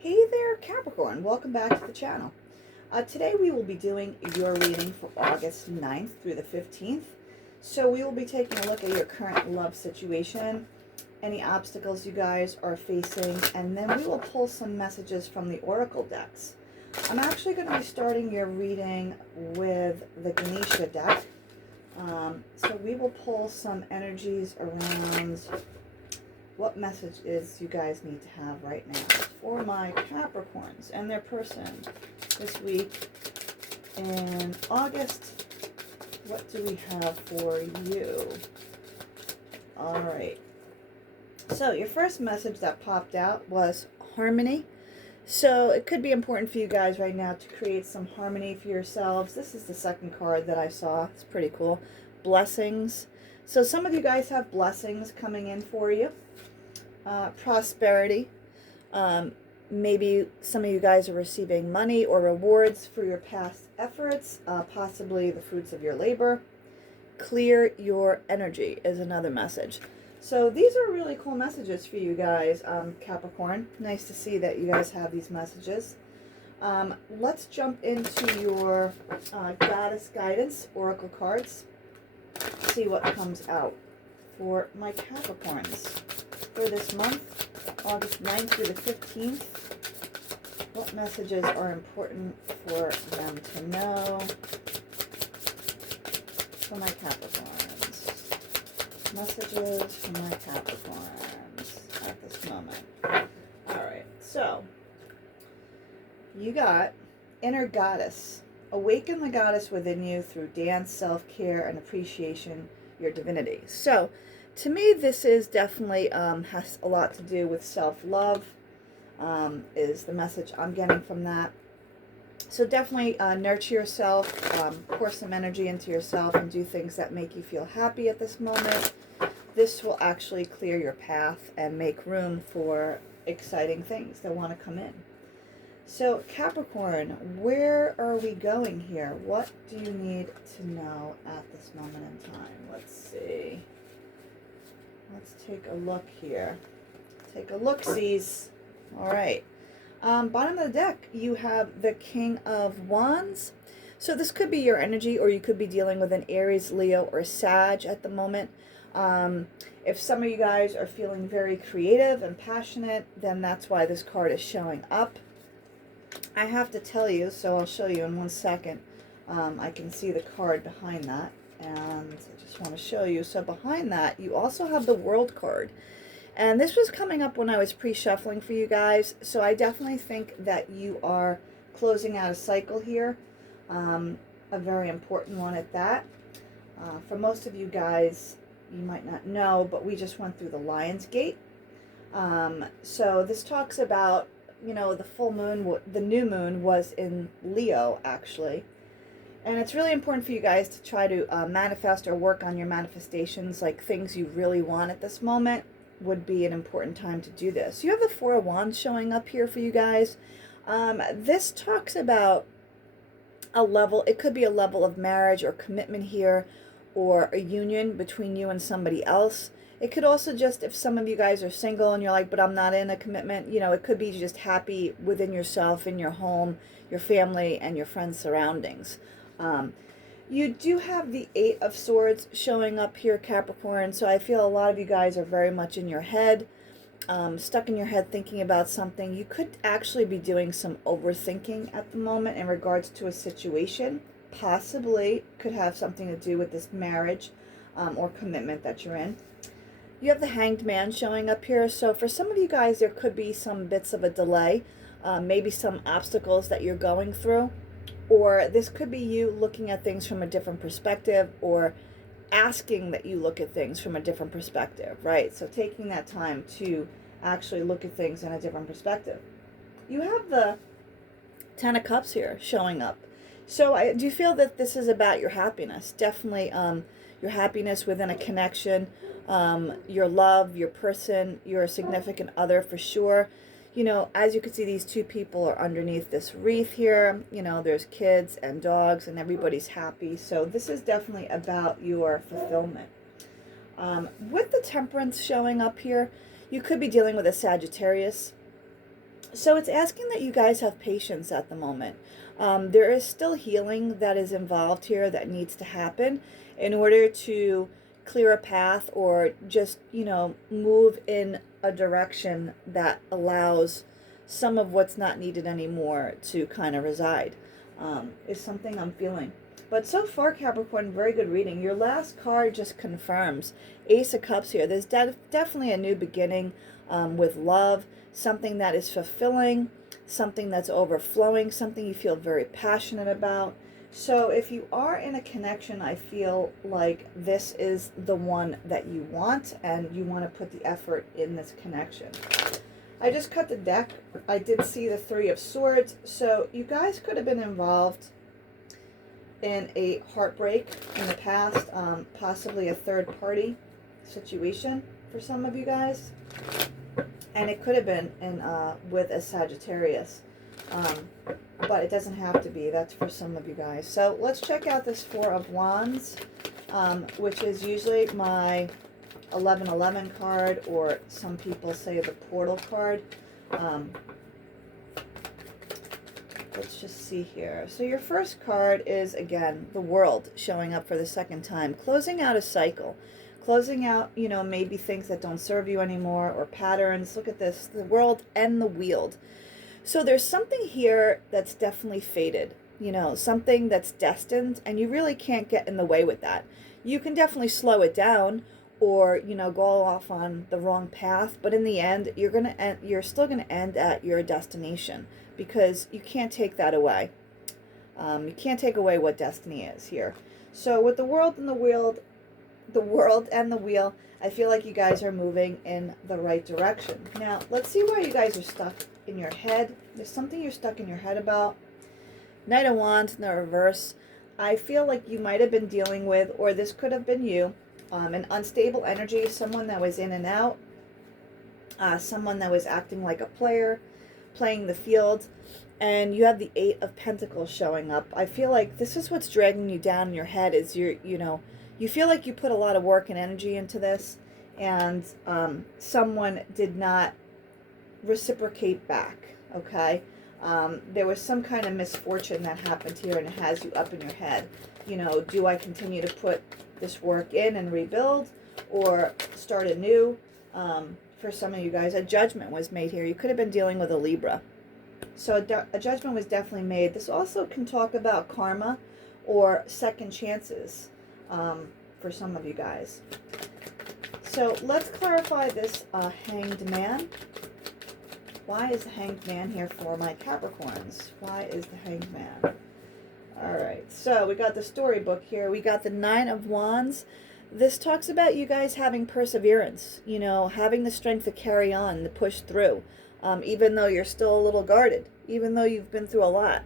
Hey there, Capricorn. Welcome back to the channel. Today we will be doing your reading for August 9th through the 15th. So we will be taking a look at your current love situation, any obstacles you guys are facing, and then we will pull some messages from the Oracle decks. I'm actually going to be starting your reading with the Ganesha deck. So we will pull some energies around what messages you guys need to have right now for my Capricorns and their person this week in August. What do we have for you? All right. So your first message that popped out was harmony. So it could be important for you guys right now to create some harmony for yourselves. This is the second card that I saw. It's pretty cool. Blessings. So some of you guys have blessings coming in for you. Prosperity. Maybe some of you guys are receiving money or rewards for your past efforts, possibly the fruits of your labor. Clear your energy is another message. So these are really cool messages for you guys, Capricorn. Nice to see that you guys have these messages. Let's jump into your Goddess Guidance Oracle cards. See what comes out for my Capricorns for this month, August 9th through the 15th. What messages are important for them to know for my Capricorns? Messages for my Capricorns at this moment. All right, so you got inner goddess. Awaken the goddess within you through dance, self-care, and appreciation your divinity. So to me, this is definitely has a lot to do with self-love, is the message I'm getting from that. So definitely nurture yourself, pour some energy into yourself, and do things that make you feel happy at this moment. This will actually clear your path and make room for exciting things that want to come in. So Capricorn, where are we going here? What do you need to know at this moment in time? Let's see. Let's take a look here. Take a look-sees. All right. Bottom of the deck, you have the King of Wands. So this could be your energy, or you could be dealing with an Aries, Leo, or Sag at the moment. If some of you guys are feeling very creative and passionate, then that's why this card is showing up. I have to tell you, so I'll show you in 1 second. I can see the card behind that, and I just want to show you. So behind that, you also have the World card. And this was coming up when I was pre-shuffling for you guys. So I definitely think that you are closing out a cycle here. A very important one at that. For most of you guys, you might not know, but we just went through the Lion's Gate. So this talks about, you know, the full moon, the new moon was in Leo, actually. And it's really important for you guys to try to manifest or work on your manifestations, like things you really want at this moment would be an important time to do this. You have the Four of Wands showing up here for you guys. This talks about a level, it could be a level of marriage or commitment here, or a union between you and somebody else. It could also just, if some of you guys are single and you're like, but I'm not in a commitment, you know, it could be just happy within yourself, in your home, your family, and your friends' surroundings. You do have the Eight of Swords showing up here, Capricorn, so I feel a lot of you guys are very much in your head, stuck in your head thinking about something. You could actually be doing some overthinking at the moment in regards to a situation. Possibly could have something to do with this marriage or commitment that you're in. You have the Hanged Man showing up here. So for some of you guys, there could be some bits of a delay, maybe some obstacles that you're going through. Or this could be you looking at things from a different perspective, or asking that you look at things from a different perspective, right? So taking that time to actually look at things in a different perspective. You have the Ten of Cups here showing up. So I do feel that this is about your happiness. Definitely your happiness within a connection, your love, your person, your significant other for sure. You know, as you can see, these two people are underneath this wreath here. You know, there's kids and dogs and everybody's happy. So this is definitely about your fulfillment. With the Temperance showing up here, you could be dealing with a Sagittarius. So it's asking that you guys have patience at the moment. There is still healing that is involved here that needs to happen in order to clear a path or just, move in a direction that allows some of what's not needed anymore to kind of reside, is something I'm feeling. But so far, Capricorn, very good reading. Your last card just confirms Ace of Cups here. There's definitely a new beginning, with love, something that is fulfilling, something that's overflowing, something you feel very passionate about. So if you are in a connection, I feel like this is the one that you want, and you want to put the effort in this connection. I just cut the deck. I did see the Three of Swords. So you guys could have been involved in a heartbreak in the past, possibly a third party situation for some of you guys. And it could have been in with a Sagittarius. But it doesn't have to be. That's for some of you guys. So let's check out this Four of Wands, which is usually my 1111 card, or some people say the portal card. Let's just see here. So your first card is, again, the World, showing up for the second time. Closing out a cycle. Closing out, maybe things that don't serve you anymore, or patterns. Look at this, the World and the Wheel. So there's something here that's definitely fated, something that's destined, and you really can't get in the way with that. You can definitely slow it down, or, go off on the wrong path, but in the end, you're still gonna end at your destination, because you can't take that away. You can't take away what destiny is here. So with the World and the Wheel, I feel like you guys are moving in the right direction. Now, let's see where you guys are stuck in your head. There's something you're stuck in your head about. Knight of Wands in the reverse. I feel like you might have been dealing with, or this could have been you, an unstable energy, someone that was in and out, someone that was acting like a player, playing the field, and you have the Eight of Pentacles showing up. I feel like this is what's dragging you down in your head, is you feel like you put a lot of work and energy into this, and someone did not reciprocate back, okay? There was some kind of misfortune that happened here, and it has you up in your head. Do I continue to put this work in and rebuild, or start anew? For some of you guys, a judgment was made here. You could have been dealing with a Libra. So a judgment was definitely made. This also can talk about karma or second chances, for some of you guys. So let's clarify this Hanged Man. Why is the Hanged Man here for my Capricorns? Why is the Hanged Man? All right, so we got the storybook here. We got the Nine of Wands. This talks about you guys having perseverance, having the strength to carry on, to push through, even though you're still a little guarded, even though you've been through a lot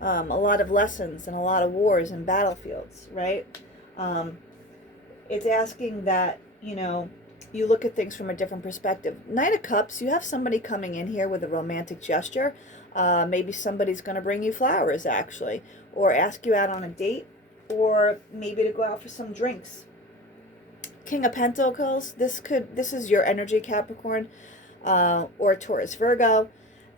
of lessons and a lot of wars and battlefields, right? It's asking that, you look at things from a different perspective. Knight of Cups, you have somebody coming in here with a romantic gesture. Maybe somebody's going to bring you flowers, actually, or ask you out on a date, or maybe to go out for some drinks. King of Pentacles, this is your energy, Capricorn, or Taurus, Virgo.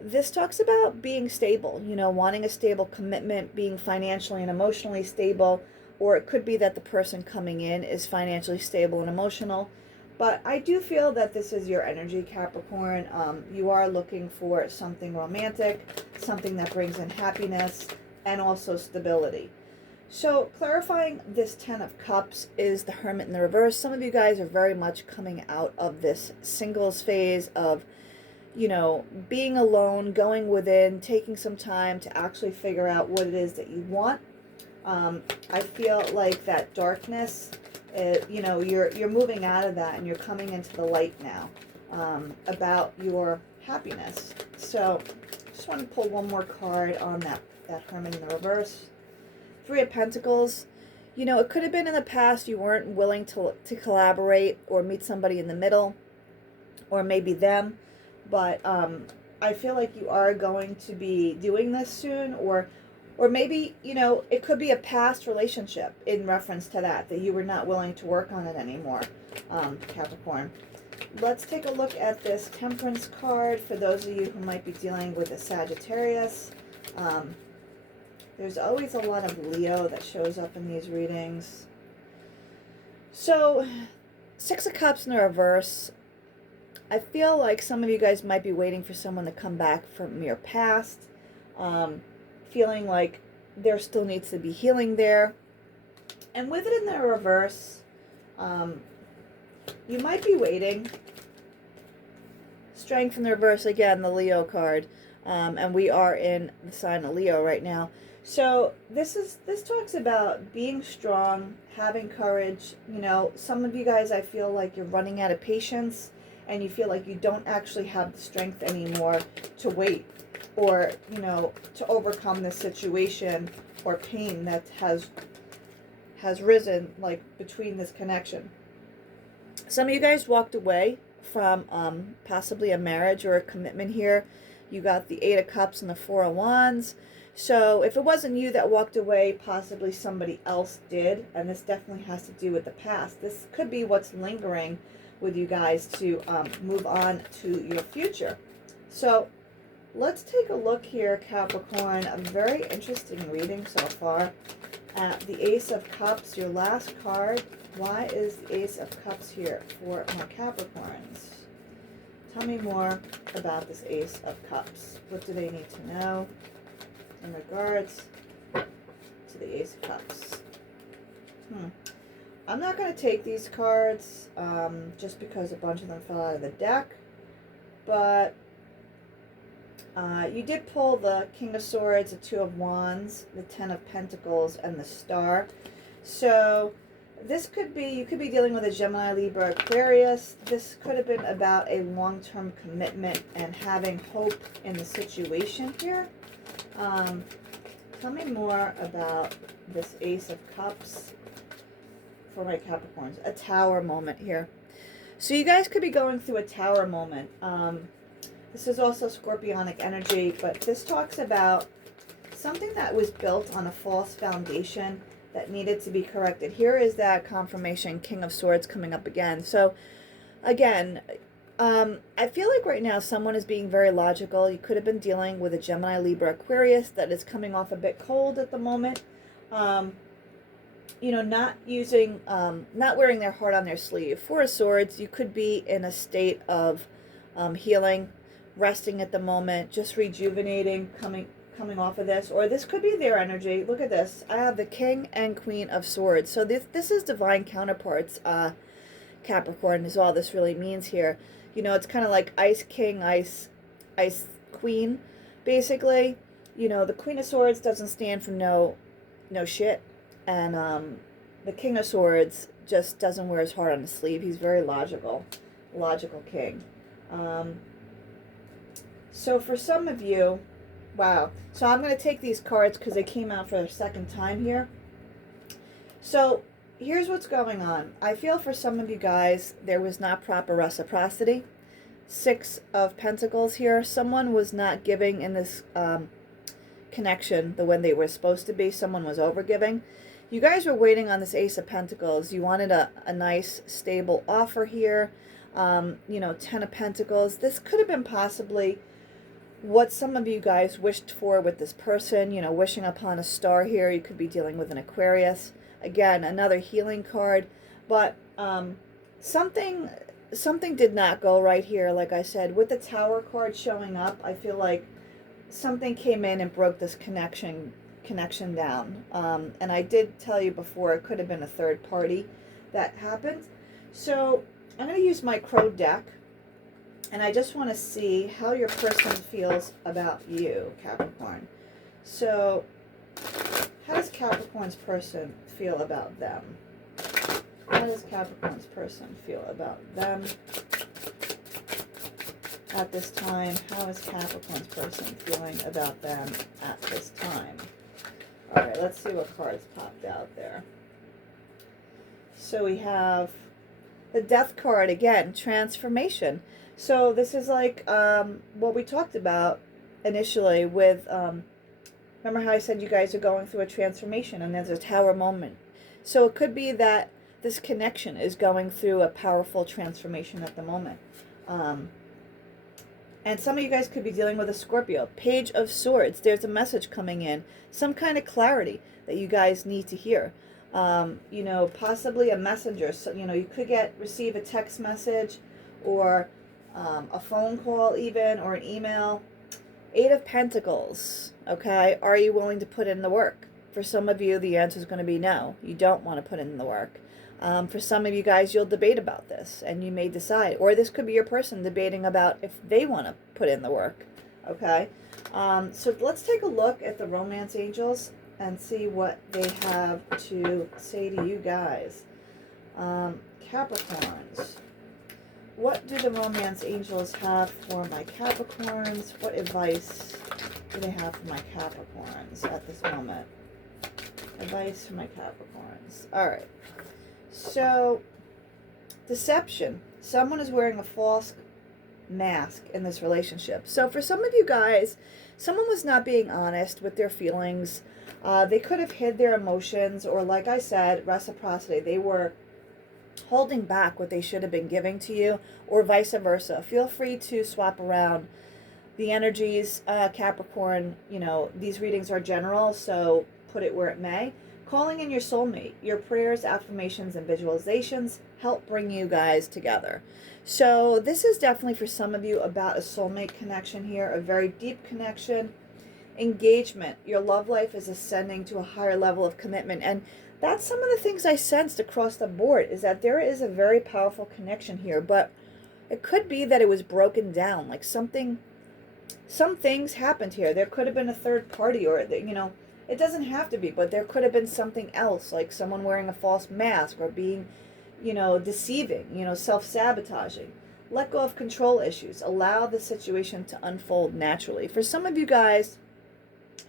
This talks about being stable, wanting a stable commitment, being financially and emotionally stable, or it could be that the person coming in is financially stable and emotional. But I do feel that this is your energy, Capricorn. You are looking for something romantic, something that brings in happiness and also stability. So clarifying this Ten of Cups is the Hermit in the reverse. Some of you guys are very much coming out of this singles phase of, being alone, going within, taking some time to actually figure out what it is that you want. I feel like that darkness, you're moving out of that and you're coming into the light now, about your happiness. So just want to pull one more card on that Hermit in the reverse. Three of Pentacles. It could have been in the past you weren't willing to collaborate or meet somebody in the middle, or maybe them, but I feel like you are going to be doing this soon, or maybe, it could be a past relationship in reference to that you were not willing to work on it anymore, Capricorn. let's take a look at this Temperance card for those of you who might be dealing with a Sagittarius. There's always a lot of Leo that shows up in these readings. So, Six of Cups in the reverse. I feel like some of you guys might be waiting for someone to come back from your past. Feeling like there still needs to be healing there. And with it in the reverse, you might be waiting. Strength in the reverse, again, the Leo card. And we are in the sign of Leo right now. So this talks about being strong, having courage. You know, some of you guys, I feel like you're running out of patience and you feel like you don't actually have the strength anymore to wait or, you know, to overcome this situation or pain that has risen, like, between this connection. Some of you guys walked away from possibly a marriage or a commitment here. You got the Eight of Cups and the Four of Wands. So if it wasn't you that walked away, possibly somebody else did. And this definitely has to do with the past. This could be what's lingering with you guys to move on to your future. So let's take a look here, Capricorn. A very interesting reading so far. At the Ace of Cups, your last card. Why is the Ace of Cups here for my Capricorns? Tell me more about this Ace of Cups. What do they need to know in regards to the Ace of Cups? I'm not going to take these cards just because a bunch of them fell out of the deck. But you did pull the King of Swords, the Two of Wands, the Ten of Pentacles, and the Star. So this could be, you could be dealing with a Gemini, Libra, Aquarius. This could have been about a long-term commitment and having hope in the situation here. Tell me more about this Ace of Cups for my Capricorns. A Tower moment here. So you guys could be going through a Tower moment. This is also Scorpionic energy, but this talks about something that was built on a false foundation that needed to be corrected. Here is that confirmation, King of Swords coming up again. So again, I feel like right now someone is being very logical. You could have been dealing with a Gemini, Libra, Aquarius that is coming off a bit cold at the moment. You know, not using, not wearing their heart on their sleeve. Four of Swords, you could be in a state of healing, resting at the moment, just rejuvenating, coming off of this. Or this could be their energy. Look at this. I have the King and Queen of Swords. So this is divine counterparts, Capricorn, is all this really means here. You know, it's kind of like Ice King, Ice Queen, basically. You know, the Queen of Swords doesn't stand for no shit. And the King of Swords just doesn't wear his heart on his sleeve. He's very logical king. So for some of you, wow. So I'm going to take these cards because they came out for the second time here. So here's what's going on. I feel for some of you guys, there was not proper reciprocity. Six of Pentacles here. Someone was not giving in this connection the way they were supposed to be. Someone was overgiving. You guys were waiting on this Ace of Pentacles. You wanted a nice, stable offer here. You know, Ten of Pentacles. This could have been possibly what some of you guys wished for with this person. You know, wishing upon a star here. You could be dealing with an Aquarius. Again, another healing card. But something did not go right here. Like I said, with the Tower card showing up, I feel like something came in and broke this connection down. And I did tell you before, it could have been a third party that happened. So I'm going to use my Crow deck, and I just want to see how your person feels about you, Capricorn. So how does Capricorn's person feel about them? How does Capricorn's person feel about them at this time? How is Capricorn's person feeling about them at this time? All right, let's see what cards popped out there. So we have the Death card again, transformation. So this is like what we talked about initially with, remember how I said you guys are going through a transformation and there's a Tower moment. So it could be that this connection is going through a powerful transformation at the moment. And some of you guys could be dealing with a Scorpio. Page of Swords. There's a message coming in. Some kind of clarity that you guys need to hear. You know, possibly a messenger. So, you know, you could receive a text message or a phone call even, or an email. 8 of Pentacles. Okay. Are you willing to put in the work? For some of you, the answer is going to be no. You don't want to put in the work. For some of you guys, you'll debate about this, and you may decide. Or this could be your person debating about if they want to put in the work. Okay? So let's take a look at the romance angels and see what they have to say to you guys. Capricorns. What do the romance angels have for my Capricorns? What advice do they have for my Capricorns at this moment? Advice for my Capricorns. All right. So, deception. Someone is wearing a false mask in this relationship. So for some of you guys, someone was not being honest with their feelings. They could have hid their emotions, or like I said, reciprocity. They were holding back what they should have been giving to you, or vice versa. Feel free to swap around the energies, Capricorn. You know, these readings are general, so put it where it may. Calling in your soulmate. Your prayers, affirmations, and visualizations help bring you guys together. So this is definitely for some of you about a soulmate connection here, a very deep connection. Engagement. Your love life is ascending to a higher level of commitment. And that's some of the things I sensed across the board, is that there is a very powerful connection here. But it could be that it was broken down. Like some things happened here. There could have been a third party, or, you know, it doesn't have to be, but there could have been something else, like someone wearing a false mask, or being, you know, deceiving, you know, self-sabotaging. Let go of control issues. Allow the situation to unfold naturally. For some of you guys,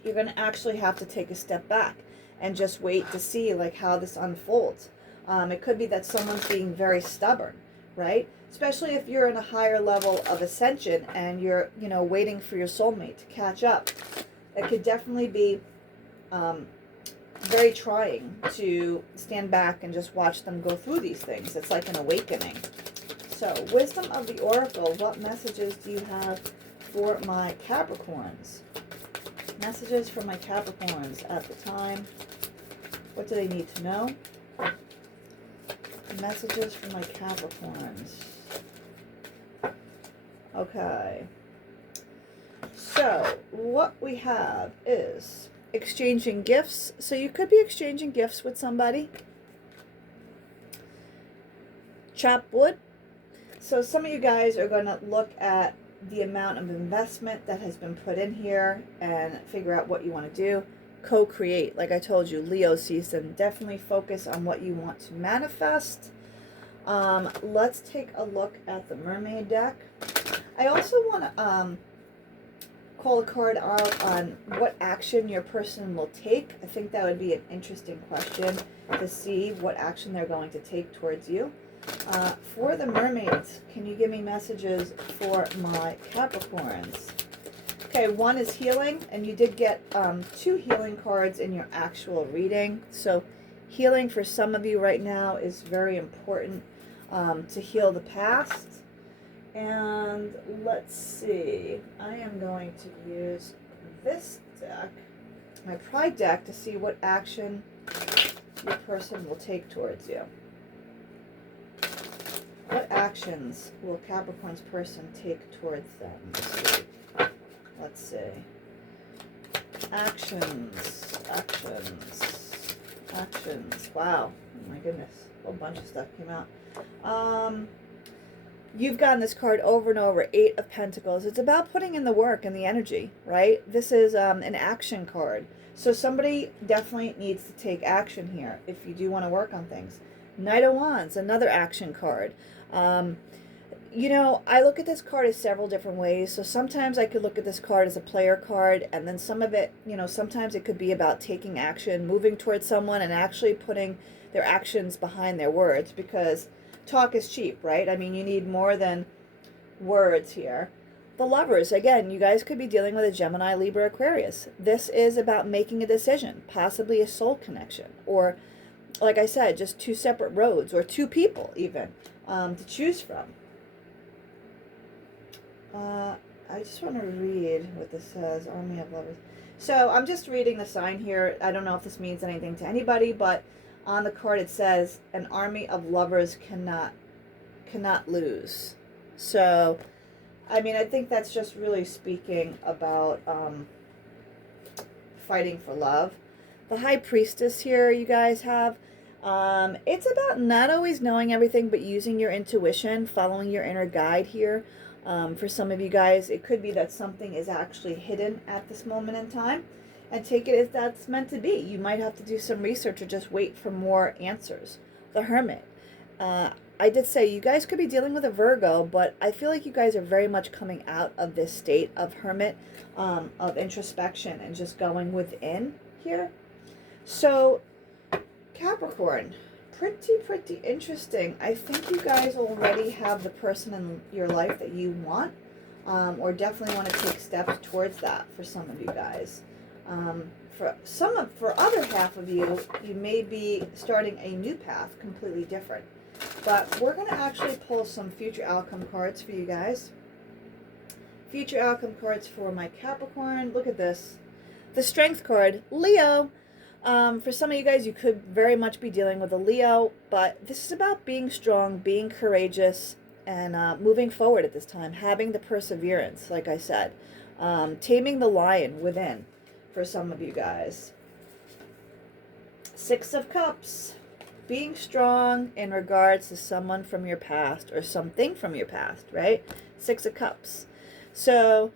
you're going to actually have to take a step back and just wait to see like how this unfolds. It could be that someone's being very stubborn, right? Especially if you're in a higher level of ascension and you're, you know, waiting for your soulmate to catch up. It could definitely be very trying to stand back and just watch them go through these things. It's like an awakening. So, wisdom of the oracle. What messages do you have for my Capricorns? Messages for my Capricorns at the time. What do they need to know? Messages for my Capricorns. Okay. So, what we have is exchanging gifts. So you could be exchanging gifts with somebody. Chopped wood. So some of you guys are going to look at the amount of investment that has been put in here and figure out what you want to do. Co-create. Like I told you, Leo season. Definitely focus on what you want to manifest. Let's take a look at the mermaid deck. I also want to call a card out on what action your person will take. I think that would be an interesting question to see what action they're going to take towards you. For the mermaids, can you give me messages for my Capricorns? Okay, one is healing, and you did get 2 healing cards in your actual reading. So healing for some of you right now is very important, to heal the past. And let's see, I am going to use this deck, my Pride deck, to see what action your person will take towards you. What actions will Capricorn's person take towards them this week? Let's see. Actions. Wow. Oh my goodness. A whole bunch of stuff came out. You've gotten this card over and over, 8 of Pentacles. It's about putting in the work and the energy, right? This is an action card. So somebody definitely needs to take action here if you do want to work on things. Knight of Wands, another action card. You know, I look at this card as several different ways. So sometimes I could look at this card as a player card, and then some of it, you know, sometimes it could be about taking action, moving towards someone, and actually putting their actions behind their words, because talk is cheap, right? I mean, you need more than words here. The Lovers, again, you guys could be dealing with a Gemini, Libra, Aquarius. This is about making a decision, possibly a soul connection, or like I said, just two separate roads, or two people even, to choose from. I just want to read what this says, Army of Lovers. So I'm just reading the sign here. I don't know if this means anything to anybody, but on the card it says, an army of lovers cannot lose. So, I mean, I think that's just really speaking about fighting for love. The High Priestess here you guys have, it's about not always knowing everything, but using your intuition, following your inner guide here. For some of you guys, it could be that something is actually hidden at this moment in time, and take it as that's meant to be. You might have to do some research or just wait for more answers. The Hermit. I did say you guys could be dealing with a Virgo, but I feel like you guys are very much coming out of this state of Hermit, of introspection and just going within here. So, Capricorn, pretty interesting. I think you guys already have the person in your life that you want, or definitely want to take steps towards that for some of you guys. For other half of you, you may be starting a new path, completely different. But we're going to actually pull some future outcome cards for you guys. Future outcome cards for my Capricorn. Look at this. The Strength card, Leo. For some of you guys, you could very much be dealing with a Leo, but this is about being strong, being courageous, and moving forward at this time, having the perseverance, like I said, taming the lion within for some of you guys. Six of Cups, being strong in regards to someone from your past or something from your past, right? Six of Cups. So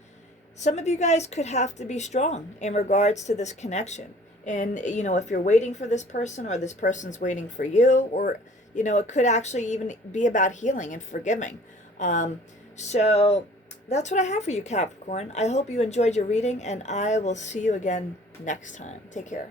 some of you guys could have to be strong in regards to this connection. And, you know, if you're waiting for this person, or this person's waiting for you, or, you know, it could actually even be about healing and forgiving. So that's what I have for you, Capricorn. I hope you enjoyed your reading, and I will see you again next time. Take care.